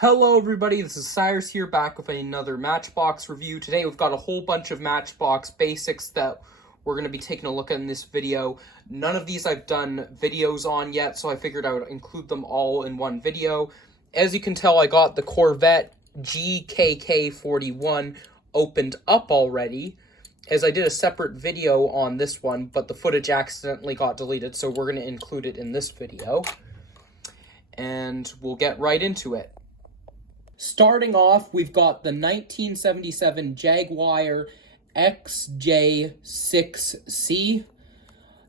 Hello everybody, this is Cyrus here, back with another Matchbox review. Today we've got a whole bunch of Matchbox basics that we're going to be taking a look at in this video. None of these I've done videos on yet, so I figured I would include them all in one video. As you can tell, I got the Corvette GKK41 opened up already, as I did a separate video on this one, but the footage accidentally got deleted, so we're going to include it in this video. And we'll get right into it. Starting off, we've got the 1977 Jaguar XJ6C.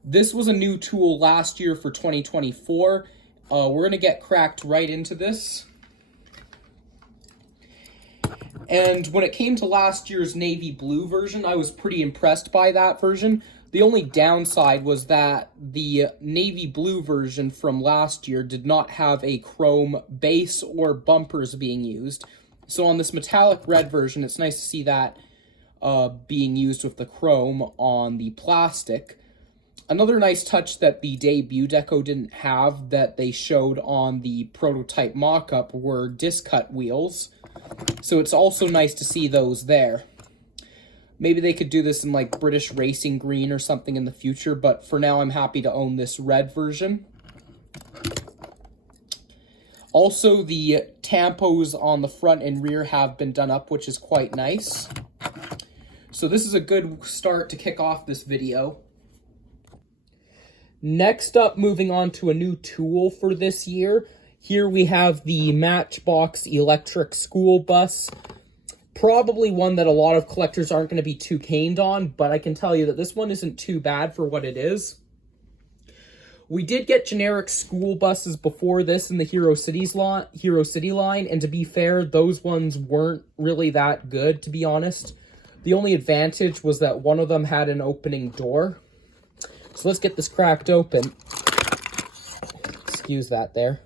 This was a new tool last year for 2024. We're going to get cracked right into this. And when it came to last year's navy blue version, I was pretty impressed by that version. The only downside was that the navy blue version from last year did not have a chrome base or bumpers being used. So on this metallic red version, it's nice to see that being used with the chrome on the plastic. Another nice touch that the debut deco didn't have that they showed on the prototype mock-up were disc cut wheels. So it's also nice to see those there. Maybe they could do this in like British Racing Green or something in the future, but for now I'm happy to own this red version. Also, the tampos on the front and rear have been done up, which is quite nice. So this is a good start to kick off this video. Next up, moving on to a new tool for this year. Here we have the Matchbox electric school bus. Probably one that a lot of collectors aren't going to be too keen on, but I can tell you that this one isn't too bad for what it is. We did get generic school buses before this in the Hero City line, and to be fair, those ones weren't really that good, to be honest. The only advantage was that one of them had an opening door. So let's get this cracked open. Excuse that there.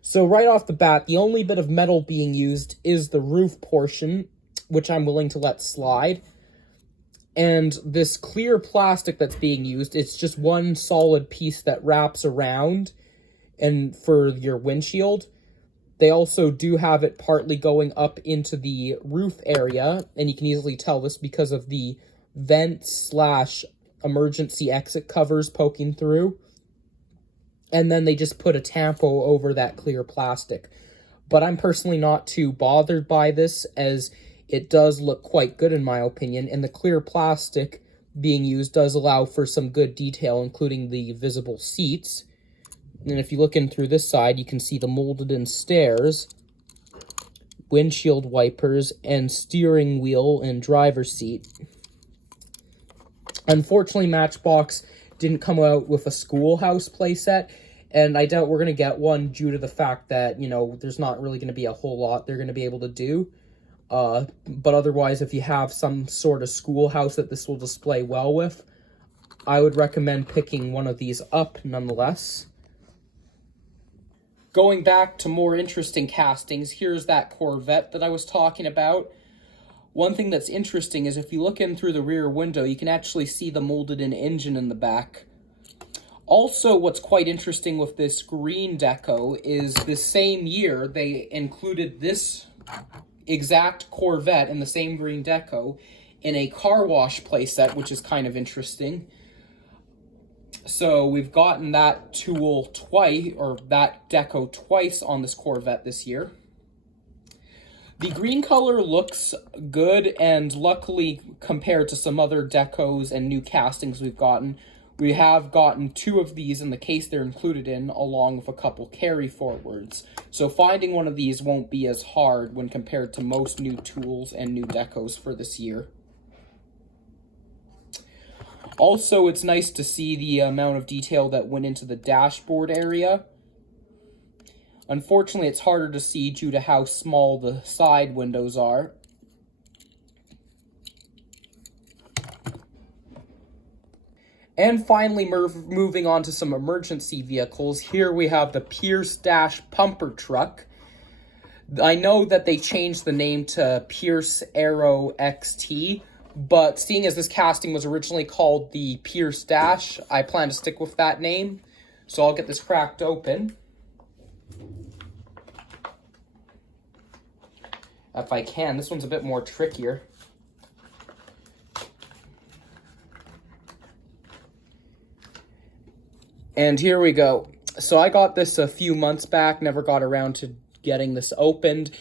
So right off the bat, the only bit of metal being used is the roof portion, which I'm willing to let slide. And this clear plastic that's being used, it's just one solid piece that wraps around and for your windshield. They also do have it partly going up into the roof area, and you can easily tell this because of the vent/emergency exit covers poking through. And then they just put a tampo over that clear plastic. But I'm personally not too bothered by this, as it does look quite good in my opinion, and the clear plastic being used does allow for some good detail, including the visible seats. And if you look in through this side, you can see the molded-in stairs, windshield wipers, and steering wheel and driver's seat. Unfortunately, Matchbox didn't come out with a schoolhouse playset, and I doubt we're going to get one due to the fact that, you know, there's not really going to be a whole lot they're going to be able to do. But otherwise, if you have some sort of schoolhouse that this will display well with, I would recommend picking one of these up nonetheless. Going back to more interesting castings, here's that Corvette that I was talking about. One thing that's interesting is if you look in through the rear window, you can actually see the molded-in engine in the back. Also, what's quite interesting with this green deco is the same year they included this exact Corvette in the same green deco in a car wash playset, which is kind of interesting. So we've gotten that tool twice, or that deco twice on this Corvette this year. The green color looks good, and luckily, compared to some other decos and new castings we've gotten, we have gotten two of these in the case they're included in, along with a couple carry forwards. So finding one of these won't be as hard when compared to most new tools and new decos for this year. Also, it's nice to see the amount of detail that went into the dashboard area. Unfortunately, it's harder to see due to how small the side windows are. And finally, moving on to some emergency vehicles, here we have the Pierce Dash Pumper Truck. I know that they changed the name to Pierce Aero XT, but seeing as this casting was originally called the Pierce Dash, I plan to stick with that name. So I'll get this cracked open. if I can. This one's a bit more trickier. And here we go. So I got this a few months back, never got around to getting this opened.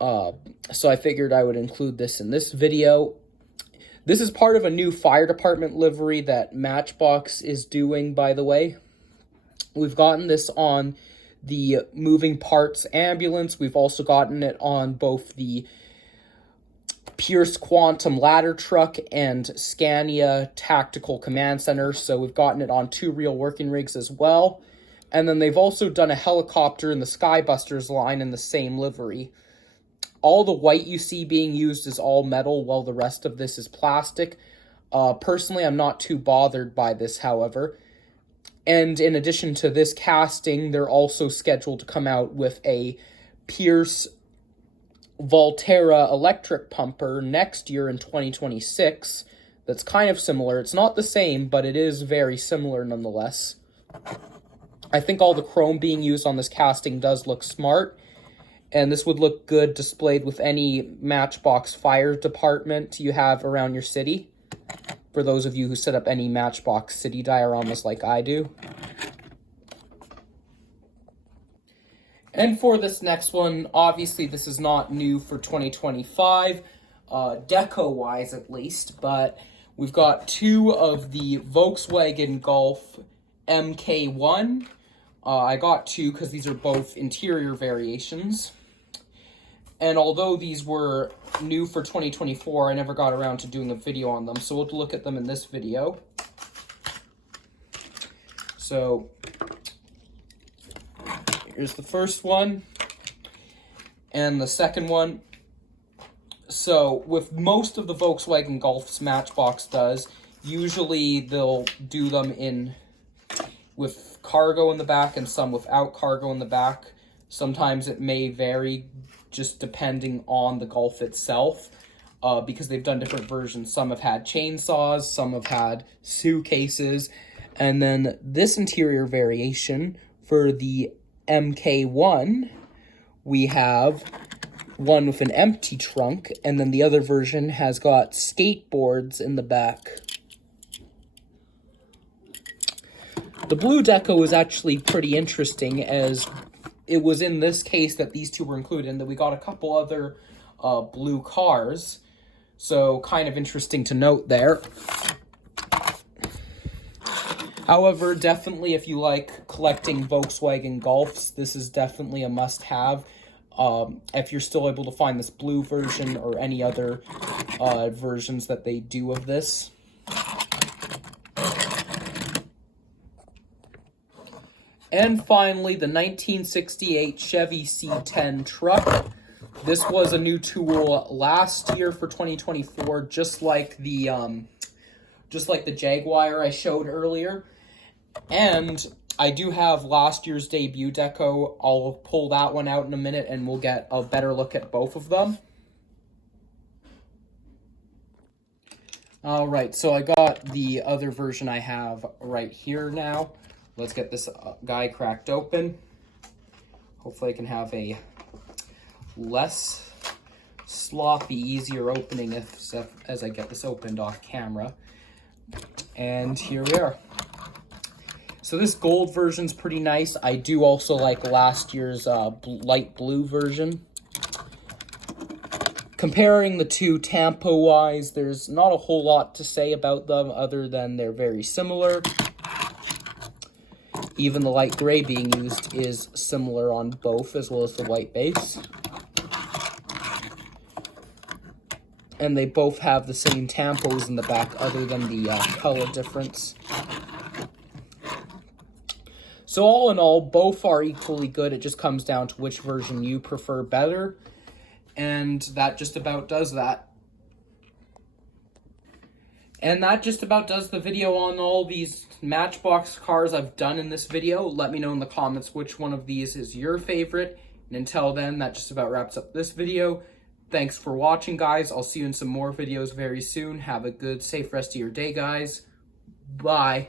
So I figured I would include this in this video. This is part of a new fire department livery that Matchbox is doing, by the way. We've gotten this on the moving parts ambulance. We've also gotten it on both the Pierce Quantum ladder truck and Scania Tactical Command Center. So we've gotten it on 2 real working rigs as well. And then they've also done a helicopter in the Skybusters line in the same livery. All the white you see being used is all metal, while the rest of this is plastic. Personally, I'm not too bothered by this, however. And in addition to this casting, they're also scheduled to come out with a Pierce Volterra electric pumper next year in 2026. That's kind of similar. It's not the same, but it is very similar nonetheless. I think all the chrome being used on this casting does look smart, and this would look good displayed with any Matchbox fire department you have around your city, for those of you who set up any Matchbox city dioramas like I do. And for this next one, obviously this is not new for 2025, deco-wise at least, but we've got 2 of the Volkswagen Golf MK1. I got 2 because these are both interior variations. And although these were new for 2024, I never got around to doing a video on them, so we'll look at them in this video. So here's the first one and the second one. So with most of the Volkswagen Golfs Matchbox does, usually they'll do them with cargo in the back and some without cargo in the back. Sometimes it may vary just depending on the Golf itself, because they've done different versions. Some have had chainsaws, some have had suitcases, and then this interior variation for the MK1, we have one with an empty trunk, and then the other version has got skateboards in the back. The blue deco is actually pretty interesting, as it was in this case that these 2 were included, and that we got a couple other blue cars, so kind of interesting to note there. However, definitely if you like collecting Volkswagen Golfs, this is definitely a must-have. If you're still able to find this blue version or any other versions that they do of this. And finally, the 1968 Chevy C10 truck. This was a new tool last year for 2024, just like the Jaguar I showed earlier. And I do have last year's debut deco. I'll pull that one out in a minute, and we'll get a better look at both of them. All right, so I got the other version I have right here now. Let's get this guy cracked open. Hopefully I can have a less sloppy, easier opening as I get this opened off camera. And here we are. So this gold version's pretty nice. I do also like last year's light blue version. Comparing the 2 tampo-wise, there's not a whole lot to say about them other than they're very similar. Even the light gray being used is similar on both, as well as the white base. And they both have the same tampos in the back, other than the color difference. So all in all, both are equally good. It just comes down to which version you prefer better. And that just about does that. And that just about does the video on all these Matchbox cars I've done in this video. Let me know in the comments which one of these is your favorite. And until then, that just about wraps up this video. Thanks for watching, guys. I'll see you in some more videos very soon. Have a good, safe rest of your day, guys. Bye.